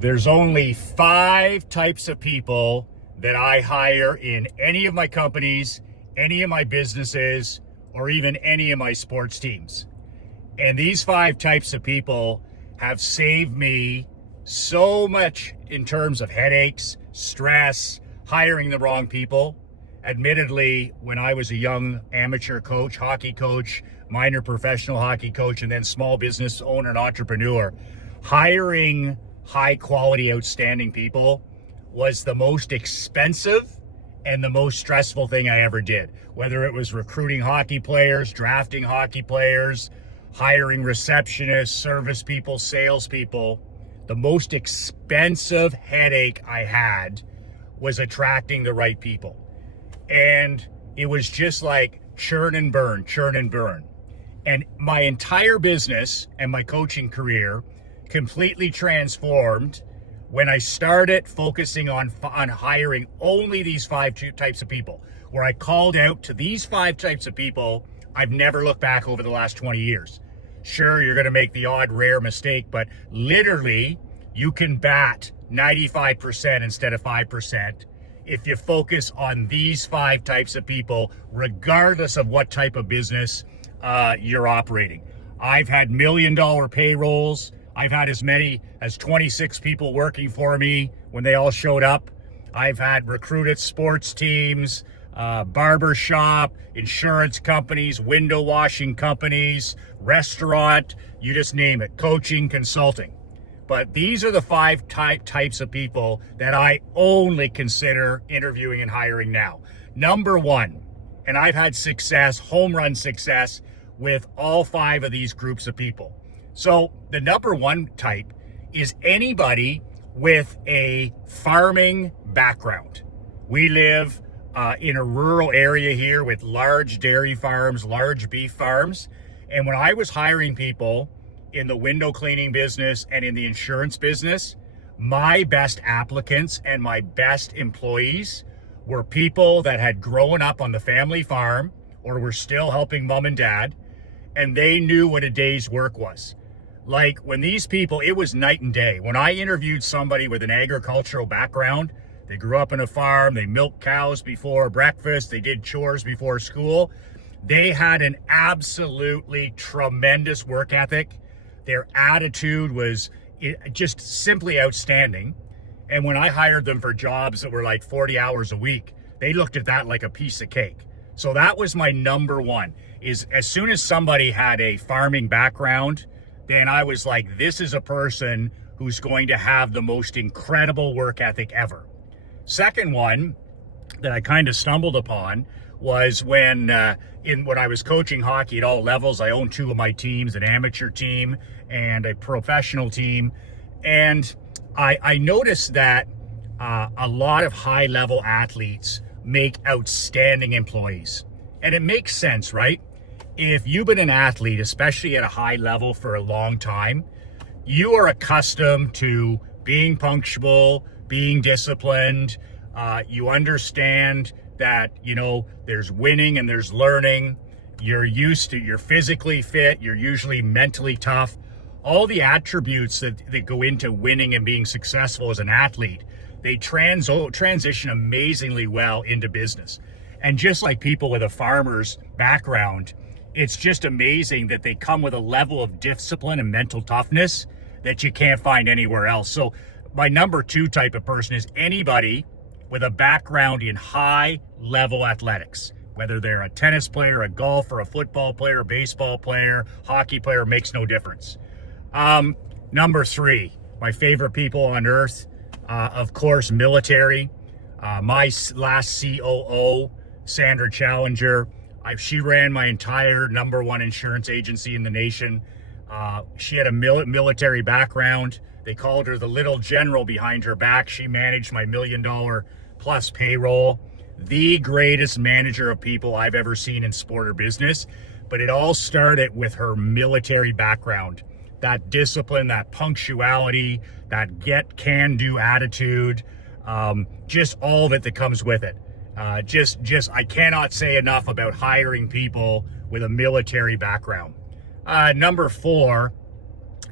There's only 5 types of people that I hire in any of my companies, any of my businesses, or even any of my sports teams. And these 5 types of people have saved me so much in terms of headaches, stress, hiring the wrong people. Admittedly, when I was a young amateur coach, hockey coach, minor professional hockey coach, and then small business owner and entrepreneur, hiring high quality, outstanding people was the most expensive and the most stressful thing I ever did. Whether it was recruiting hockey players, drafting hockey players, hiring receptionists, service people, salespeople, the most expensive headache I had was attracting the right people. And it was just like churn and burn, churn and burn. And my entire business and my coaching career completely transformed when I started focusing on hiring only these 5 types of people, where I called out to these 5 types of people. I've never looked back over the last 20 years. Sure, you're going to make the odd rare mistake, but literally you can bat 95% instead of 5% if you focus on these 5 types of people, regardless of what type of business you're operating. I've had $1 million payrolls. I've had as many as 26 people working for me when they all showed up. I've had recruited sports teams, barber shop, insurance companies, window washing companies, restaurant, you just name it, coaching, consulting. But these are the 5 types of people that I only consider interviewing and hiring now. Number 1, and I've had success, home run success with all 5 of these groups of people. So the number 1 type is anybody with a farming background. We live in a rural area here with large dairy farms, large beef farms. And when I was hiring people in the window cleaning business and in the insurance business, my best applicants and my best employees were people that had grown up on the family farm or were still helping mom and dad, and they knew what a day's work was. Like when these people, it was night and day. When I interviewed somebody with an agricultural background, they grew up in a farm, they milked cows before breakfast, they did chores before school. They had an absolutely tremendous work ethic. Their attitude was just simply outstanding. And when I hired them for jobs that were like 40 hours a week, they looked at that like a piece of cake. So that was my number 1, is as soon as somebody had a farming background, then I was like, this is a person who's going to have the most incredible work ethic ever. Second one that I kind of stumbled upon was when I was coaching hockey at all levels. I owned 2 of my teams, an amateur team and a professional team. And I noticed that a lot of high-level athletes make outstanding employees. And it makes sense, right? If you've been an athlete, especially at a high level for a long time, you are accustomed to being punctual, being disciplined. You understand that, there's winning and there's learning. You're physically fit. You're usually mentally tough. All the attributes that go into winning and being successful as an athlete, they transition amazingly well into business. And just like people with a farmer's background, it's just amazing that they come with a level of discipline and mental toughness that you can't find anywhere else. So my number 2 type of person is anybody with a background in high level athletics, whether they're a tennis player, a golfer, a football player, a baseball player, hockey player, makes no difference. Number 3, my favorite people on earth, of course, military. My last COO, Sandra Challenger, she ran my entire number 1 insurance agency in the nation. She had a military background. They called her the little general behind her back. She managed my $1 million plus payroll. The greatest manager of people I've ever seen in sport or business. But it all started with her military background. That discipline, that punctuality, that can-do attitude, just all of it that comes with it. I cannot say enough about hiring people with a military background. Number 4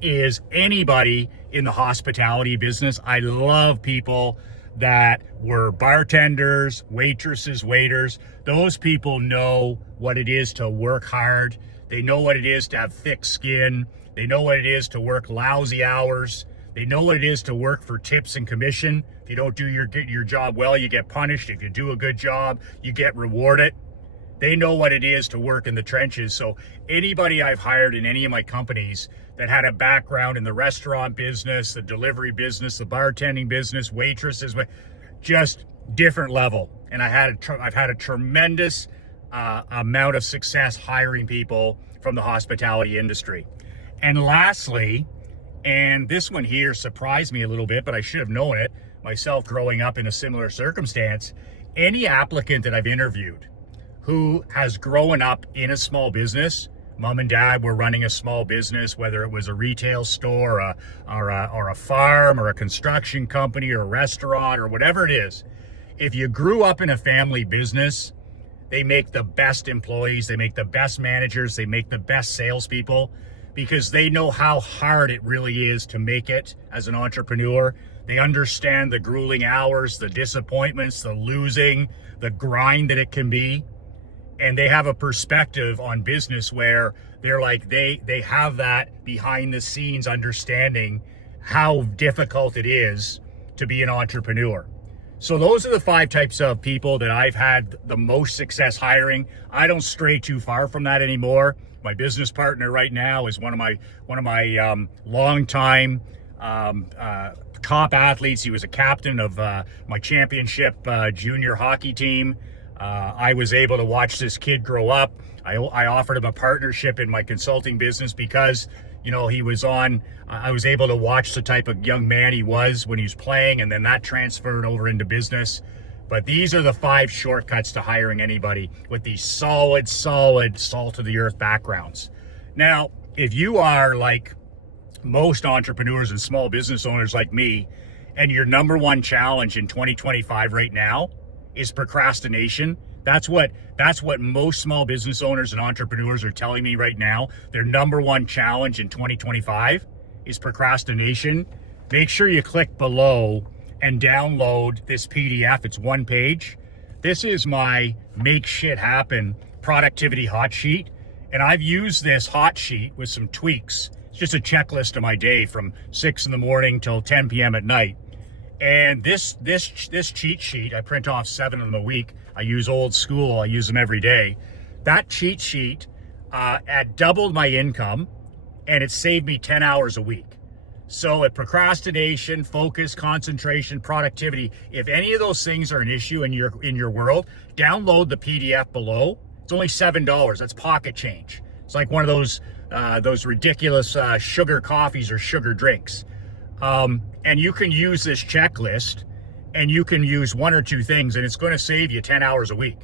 is anybody in the hospitality business. I love people that were bartenders, waitresses, waiters. Those people know what it is to work hard. They know what it is to have thick skin. They know what it is to work lousy hours. They know what it is to work for tips and commission. If you don't do your job well, you get punished. If you do a good job, you get rewarded. They know what it is to work in the trenches. So anybody I've hired in any of my companies that had a background in the restaurant business, the delivery business, the bartending business, waitresses, just different level. And I've had a tremendous amount of success hiring people from the hospitality industry. And lastly, and this one here surprised me a little bit, but I should have known it myself growing up in a similar circumstance. Any applicant that I've interviewed who has grown up in a small business, mom and dad were running a small business, whether it was a retail store or a farm or a construction company or a restaurant or whatever it is. If you grew up in a family business, they make the best employees, they make the best managers, they make the best salespeople, because they know how hard it really is to make it as an entrepreneur. They understand the grueling hours, the disappointments, the losing, the grind that it can be. And they have a perspective on business where they're like, they have that behind the scenes understanding how difficult it is to be an entrepreneur. So those are the 5 types of people that I've had the most success hiring. I don't stray too far from that anymore. My business partner right now is one of my longtime top athletes. He was a captain of my championship junior hockey team. I was able to watch this kid grow up. I offered him a partnership in my consulting business because, you know, I was able to watch the type of young man he was when he was playing, and then that transferred over into business. But these are the 5 shortcuts to hiring anybody with these solid salt of the earth backgrounds. Now, if you are like most entrepreneurs and small business owners like me, and your number one challenge in 2025 right now is procrastination, that's what most small business owners and entrepreneurs are telling me right now. Their number one challenge in 2025 is procrastination. Make sure you click below and download this PDF. It's 1 page. This is my Make Shit Happen productivity hot sheet. And I've used this hot sheet with some tweaks. It's just a checklist of my day from 6 in the morning till 10 p.m. at night. And this cheat sheet, I print off 7 of them a week. I use old school. I use them every day. That cheat sheet doubled my income, and it saved me 10 hours a week. So at procrastination, focus, concentration, productivity, if any of those things are an issue in your world, download the PDF below. It's only $7. That's pocket change. It's like one of those ridiculous sugar coffees or sugar drinks. And you can use this checklist, and you can use 1 or 2 things, and it's going to save you 10 hours a week.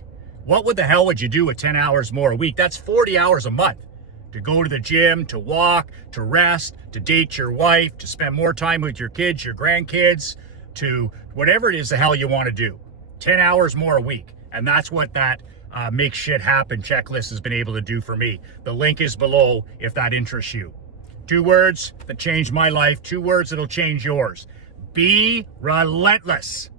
What the hell would you do with 10 hours more a week? That's 40 hours a month. To go to the gym, to walk, to rest, to date your wife, to spend more time with your kids, your grandkids, to whatever it is the hell you want to do. 10 hours more a week. And that's what that Make Shit Happen checklist has been able to do for me. The link is below if that interests you. 2 words that changed my life, 2 words that'll change yours. Be relentless.